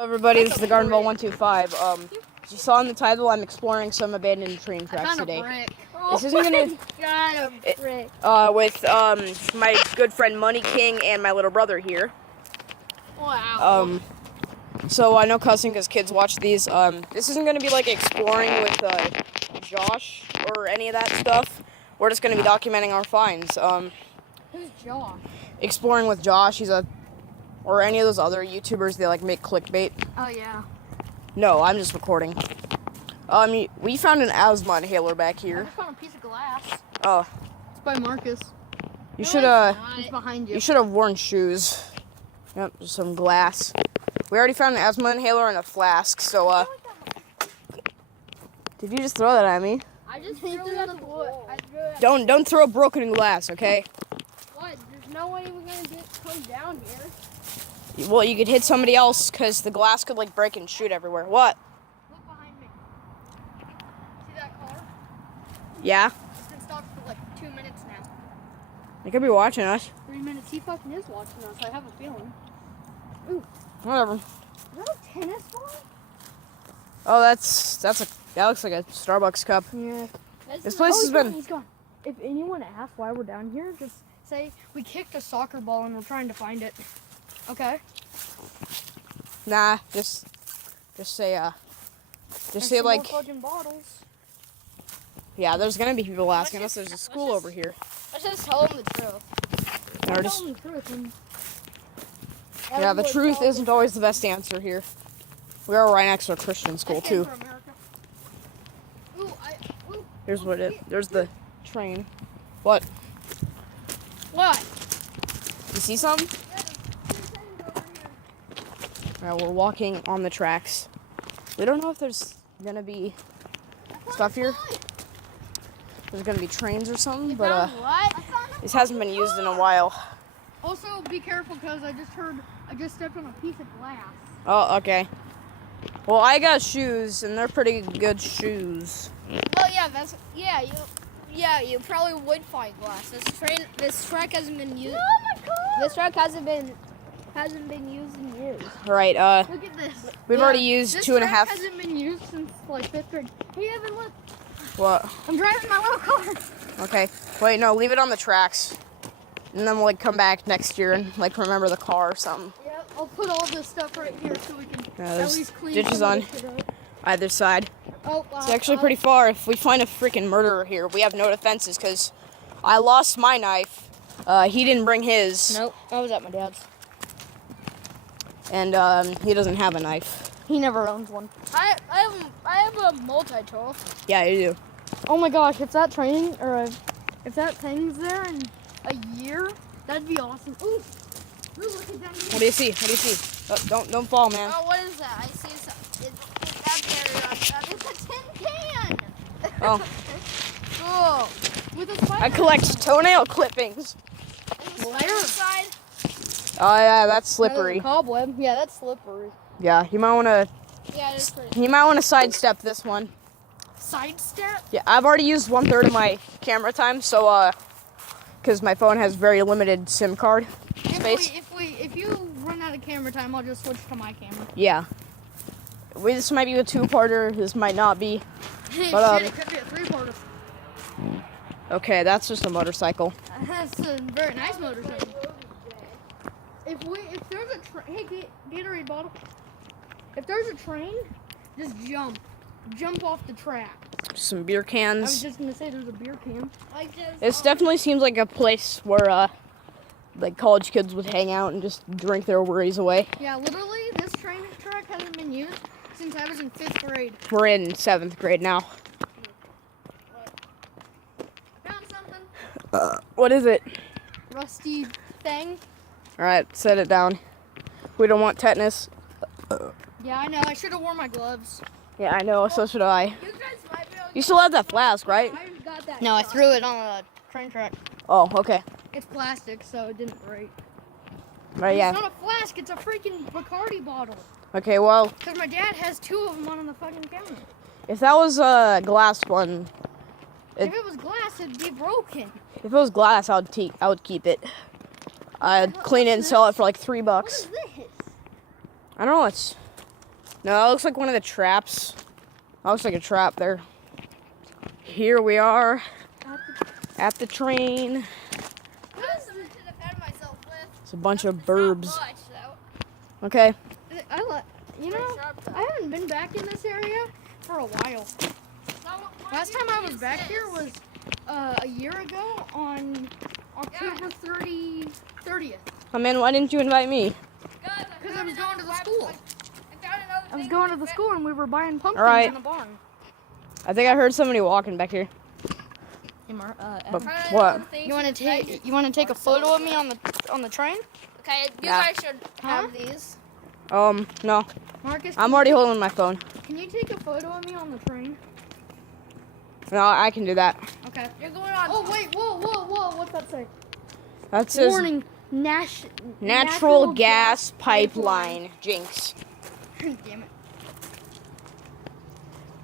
Everybody, this is the Garden Ball 125. As you saw in the title, I'm exploring some abandoned train tracks today. This isn't gonna. With my good friend Money King and my little brother here. Wow. So I know cussing because kids watch these. This isn't gonna be like exploring with Josh or any of that stuff. We're just gonna be documenting our finds. Who's Josh? Exploring with Josh. Or any of those other YouTubers, they like make clickbait. Oh yeah. No, I'm just recording. We found an asthma inhaler back I here. just found a piece of glass. Oh, It's by Marcus. you should It's behind you. you should have worn shoes. Yep, just some glass. We already found an asthma inhaler in a flask. So did you just throw that at me? I just threw it at the wall. Don't throw broken glass, okay? What? There's no way we're gonna come down here. Well, you could hit somebody else because the glass could like break and shoot everywhere. What? Look behind me. See that car? Yeah? It's been stopped for like 2 minutes now. They could be watching us. 3 minutes. He fucking is watching us. I have a feeling. Ooh. Whatever. Is that a tennis ball? Oh, that looks like a Starbucks cup. Yeah. This place has been. He's gone. If anyone asks why we're down here, just say we kicked a soccer ball and we're trying to find it. Okay. Nah, just say There's like, more fucking bottles. yeah, there's gonna be people asking us. There's a school over here. Let's just tell them the truth. Or Tell just, them the truth. And yeah, the truth isn't always the best answer here. We are right next to a Christian school too. Here's there's the train. What? What? You see something? Alright, we're walking on the tracks. We don't know if there's gonna be stuff here. There's gonna be trains or something, but this hasn't been used in a while. Also, be careful because I just stepped on a piece of glass. Oh, okay. Well, I got shoes, and they're pretty good shoes. Oh yeah, you probably would find glass. This track hasn't been used. Oh my god! This track hasn't been used in years. All right, Look at this. we've already used This 2.5. track hasn't been used since like 5th grade. Hey Evan, look! What? I'm driving my little car. Okay. Wait, no, leave it on the tracks, and then we'll like come back next year and like remember the car or something. Yep. I'll put all this stuff right here so we can at There's least clean ditches some on of this shit up. either side. Oh, It's actually pretty far. If we find a freaking murderer here, we have no defenses because I lost my knife. He didn't bring his. Nope, I was at my dad's. And he doesn't have a knife. He never owns one. I have a multi-tool. Yeah, you do. Oh my gosh, if that train or if that thing's there in a year, that'd be awesome. Ooh, look at that. What do you see? What do you see? Oh, don't fall, man. Oh, what is that? I see something. It's a tin can. Oh, Cool. With a spider. I collect toenail clippings. Spider inside. Oh yeah, that's That is a slippery. cobweb. Yeah, that's slippery. Yeah, you might Yeah, it is pretty. wanna sidestep this one. Sidestep. Yeah, I've already used 1/3 of my camera time, so because my phone has very limited SIM card space. If you run out of camera time, I'll just switch to my camera. Yeah. This might be a 2-parter. This might not be. Hey, But, shit, it could be a 3-parter. Okay, that's just a motorcycle. That's a very nice motorcycle. If there's a hey Gatorade bottle. If there's a train, just jump off the track. Some beer I was cans. just gonna say there's a beer can. This definitely seems like a place where like college kids would hang out and just drink their worries away. Yeah, literally, this train track hasn't been used since I was in 5th grade. We're in 7th grade now. Found something. What is it? Rusty thing. All right, set it down. We don't want tetanus. Yeah, I know. I should have worn my gloves. Yeah, I know. So should I. You guys might be able You still have that flask, right? I got that. No, I threw it on a train track. Oh, okay. It's plastic, so it didn't break. Right, It's yeah. not a flask. It's a freaking Bacardi bottle. Okay, well, Because my dad has 2 of them on the fucking counter. if that was a glass one, If it was glass, it'd be broken. if it was glass, I would keep it. I'd clean it and sell it for like $3. What is this? I don't know. It's No, that looks like one of the traps. That looks like a trap there. Here we are at the train. It's a bunch of burbs. Okay. You know, I haven't been back in this area for a while. Last time I was back here was a year ago on October 30th. Oh man, why didn't you invite me? Because I was going to the school. I was going to the school and we were buying pumpkins Alright. in the barn. I think I heard somebody walking back here. Hey, But what? You want to take a photo of me on the train? Okay, you Yeah. guys should have these. No. Marcus, I'm already holding my phone. can you take a photo of me on the train? No, I can do that. Okay. You're going on. Oh wait, whoa! What's that say? That says Warning: natural gas pipeline. Jinx. Damn it.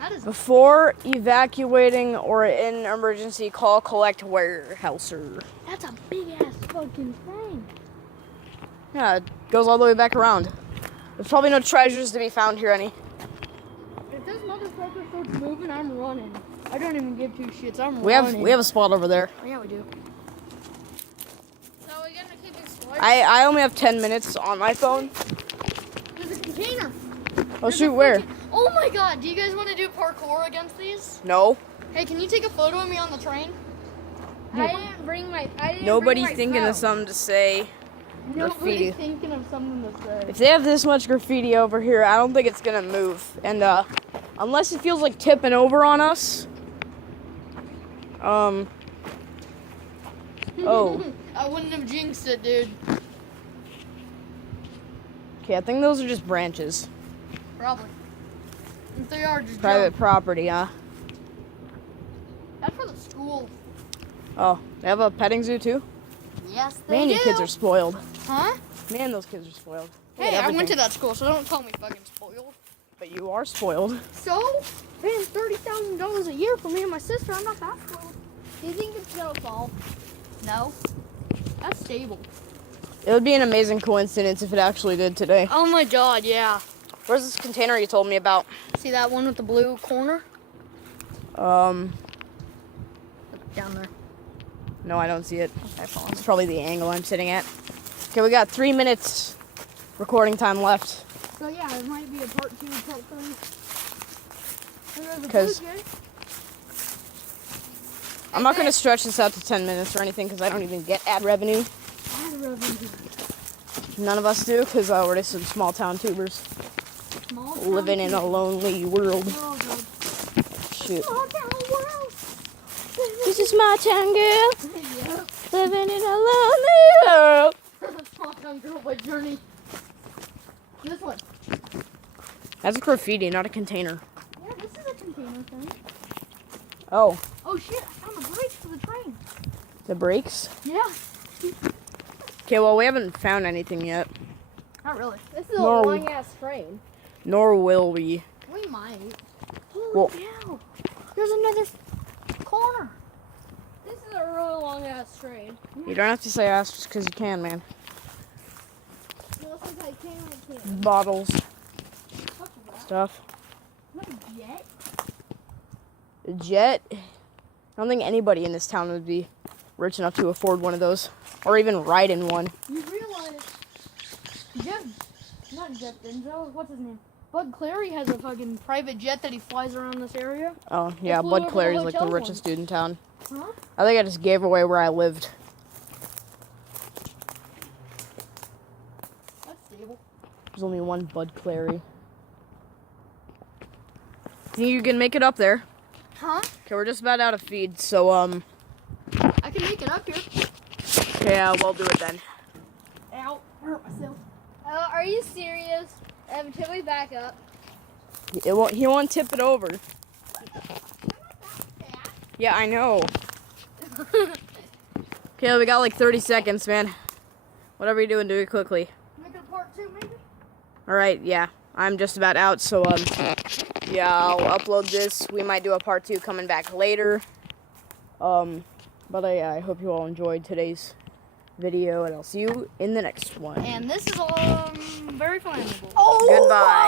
That is. Before evacuating or in emergency, call collect warehouser. That's a big ass fucking thing. Yeah, it goes all the way back around. There's probably no treasures to be found here any. If this motherfucker starts moving, I'm running. I don't even give two shits. I'm We running. have a spot over there. Oh, yeah, we do. So we're gonna keep exploring. I only have 10 minutes on my phone. There's a container. Oh shoot, where? Oh my god, do you guys want to do parkour against these? No. Hey, can you take a photo of me on the train? I didn't bring my. Nobody bring my thinking phone. of something to say. Graffiti. Nobody's thinking of something to say. If they have this much graffiti over here, I don't think it's gonna move. And unless it feels like tipping over on us. Oh. I wouldn't have jinxed it, dude. Okay, I think those are just branches. Probably. If they are, just Private jump. property, huh? That's for the school. Oh, they have a petting zoo too? Yes, they Man, do. you kids are spoiled. Huh? Man, those kids are spoiled. Look Hey, at I went to everything. that school, so don't call me fucking spoiled. But you are spoiled. So, paying $30,000 a year for me and my sister, I'm not that spoiled. Do you think it's gonna fall? No. That's stable. It would be an amazing coincidence if it actually did today. Oh my god, yeah. Where's this container you told me about? See that one with the blue corner? Down Down there. No, I don't see it. Okay, follow It's probably the angle I'm sitting at. Okay, we got 3 minutes recording time left. So yeah, it might be a part 2, part 3. 'Cause I'm not going to stretch this out to 10 minutes or anything because I don't even get ad revenue. None of us do because we're just some small town tubers living in a lonely world. Oh god. Shoot. Small town world. This is my town girl, Yeah. living in a lonely world. Small town girl by Journey. This one. That's a graffiti, not a container. Yeah, this is a container thing. Oh, Oh shit, I found the brakes for the train. the brakes? Yeah. Okay, well, we haven't found anything yet. Not really. This is No. a long ass train. Nor will we. We might. Well- Holy cow. There's another corner. This is a really long ass train. You don't have to say ass just because you can, man. Well, since I can't. Bottles, What's that? stuff. Not a jet? A jet? I don't think anybody in this town would be rich enough to afford one of those. Or even ride in one. You realize not Jeff Denzel, what's his name? Bud Clary has a fucking private jet that he flies around this area. Oh, yeah, flew over Bud the Clary's like the hotel richest dude in town. Huh? I think I just gave away where I lived. That's stable. There's only one Bud Clary. Think you can make it up there? Huh? Okay, we're just about out of feed, so, I can make it up here. okay, we'll do it then. Ow. Hurt myself. Are you serious? Until we back up. He won't tip it over. Yeah, I know. Okay, we got like 30 seconds, man. Whatever you're doing, do it quickly. Make it a part 2, maybe? Alright, yeah. I'm just about out, so, yeah, I'll upload this. We might do a part 2 coming back later. But I hope you all enjoyed today's video, and I'll see you in the next one. And this is very flammable. Goodbye.